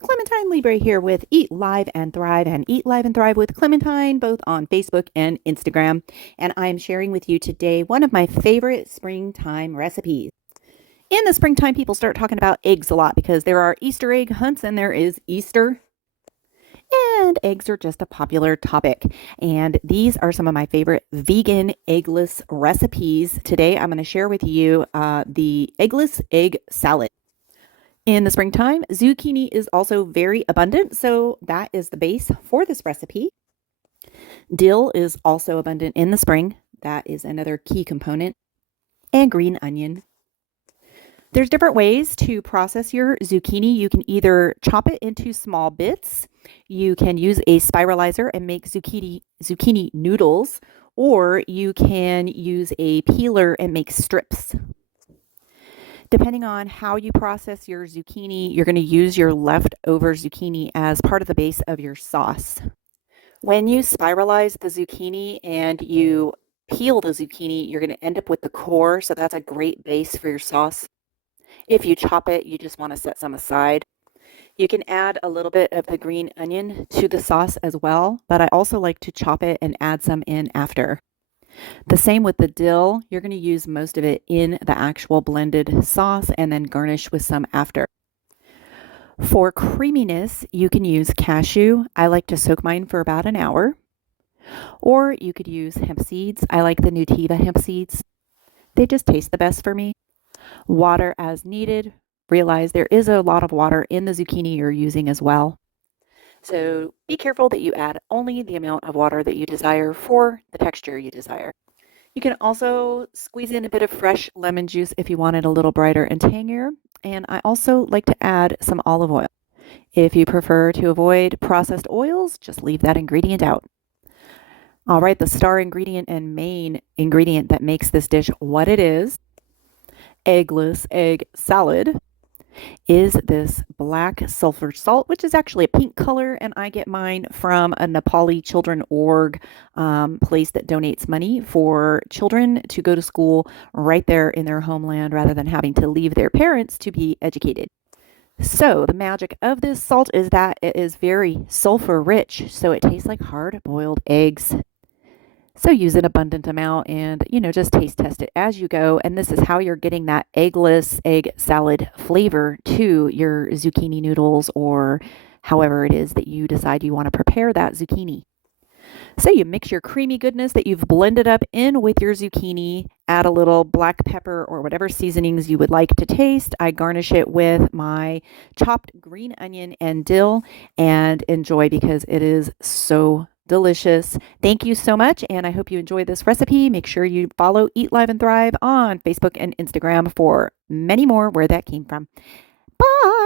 Clementine Libre here with Eat Live and Thrive and Eat Live and Thrive with Clementine, both on Facebook and Instagram. And I'm sharing with you today one of my favorite springtime recipes. In the springtime, people start talking about eggs a lot because there are Easter egg hunts and there is Easter. And eggs are just a popular topic. And these are some of my favorite vegan eggless recipes. Today, I'm going to share with you the Eggless Egg Salad. In the springtime, zucchini is also very abundant, so that is the base for this recipe. Dill is also abundant in the spring. That is another key component. And green onion. There's different ways to process your zucchini. You can either chop it into small bits. You can use a spiralizer and make zucchini noodles, or you can use a peeler and make strips. Depending on how you process your zucchini, you're going to use your leftover zucchini as part of the base of your sauce. When you spiralize the zucchini and you peel the zucchini, you're going to end up with the core, so that's a great base for your sauce. If you chop it, you just want to set some aside. You can add a little bit of the green onion to the sauce as well, but I also like to chop it and add some in after. The same with the dill. You're going to use most of it in the actual blended sauce and then garnish with some after. For creaminess, you can use cashew. I like to soak mine for about an hour. Or you could use hemp seeds. I like the Nutiva hemp seeds. They just taste the best for me. Water as needed. Realize there is a lot of water in the zucchini you're using as well. So be careful that you add only the amount of water that you desire for the texture you desire. You can also squeeze in a bit of fresh lemon juice if you want it a little brighter and tangier. And I also like to add some olive oil. If you prefer to avoid processed oils, just leave that ingredient out. All right, the star ingredient and main ingredient that makes this dish what it is, eggless egg salad, is this black sulfur salt, which is actually a pink color, and I get mine from a Nepali children org place that donates money for children to go to school right there in their homeland rather than having to leave their parents to be educated. So the magic of this salt is that it is very sulfur rich, so it tastes like hard-boiled eggs. So use an abundant amount and, just taste test it as you go. And this is how you're getting that eggless egg salad flavor to your zucchini noodles or however it is that you decide you want to prepare that zucchini. So you mix your creamy goodness that you've blended up in with your zucchini, add a little black pepper or whatever seasonings you would like to taste. I garnish it with my chopped green onion and dill and enjoy because it is so delicious. Thank you so much, and I hope you enjoy this recipe. Make sure you follow Eat Live and Thrive on Facebook and Instagram for many more where that came from. Bye!